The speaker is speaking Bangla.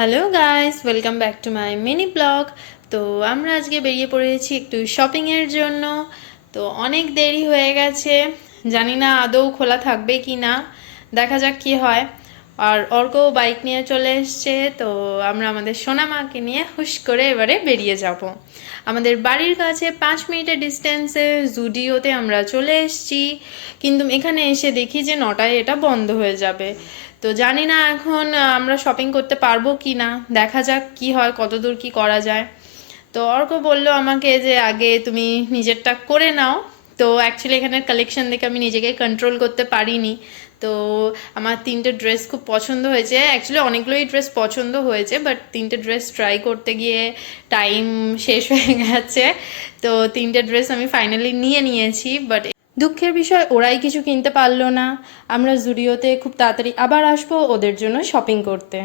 Hello guys, welcome back to my mini blog. তো আমরা আজকে বেরিয়ে পড়েছি একটু শপিংয়ের জন্য। তো অনেক দেরি হয়ে গেছে, জানি না আদৌ খোলা থাকবে কি না, দেখা যাক কি হয়। আর অর্ক বাইক নিয়ে চলে এসছে, তো আমরা আমাদের সোনামাকে নিয়ে হুশ করে এবারে বেরিয়ে যাব। আমাদের বাড়ির কাছে 5 মিনিটের ডিস্টেন্সে জুডিওতে আমরা চলে এসেছি, কিন্তু এখানে এসে দেখি যে 9টায় এটা বন্ধ হয়ে যাবে। তো জানি না এখন আমরা শপিং করতে পারবো কি না, দেখা যাক কি হয়, কতদূর কি করা যায়। তো অর্ক বললো আমাকে যে আগে তুমি নিজেরটা করে নাও। তো অ্যাকচুয়ালি এখানের কালেকশন দেখে আমি নিজেকে কন্ট্রোল করতে পারিনি। তো আমার 3টে ড্রেস খুব পছন্দ হয়েছে, অ্যাকচুয়ালি অনেকগুলোই ড্রেস পছন্দ হয়েছে, বাট 3টে ড্রেস ট্রাই করতে গিয়ে টাইম শেষ হয়ে গেছে। তো 3টে ড্রেস আমি ফাইনালি নিয়েছি, বাট দুঃখের বিষয় ওরাই কিছু কিনতে পারলো না। আমরা জুডিওতে খুব তাড়াতাড়ি আবার আসবো ওদের জন্য শপিং করতে।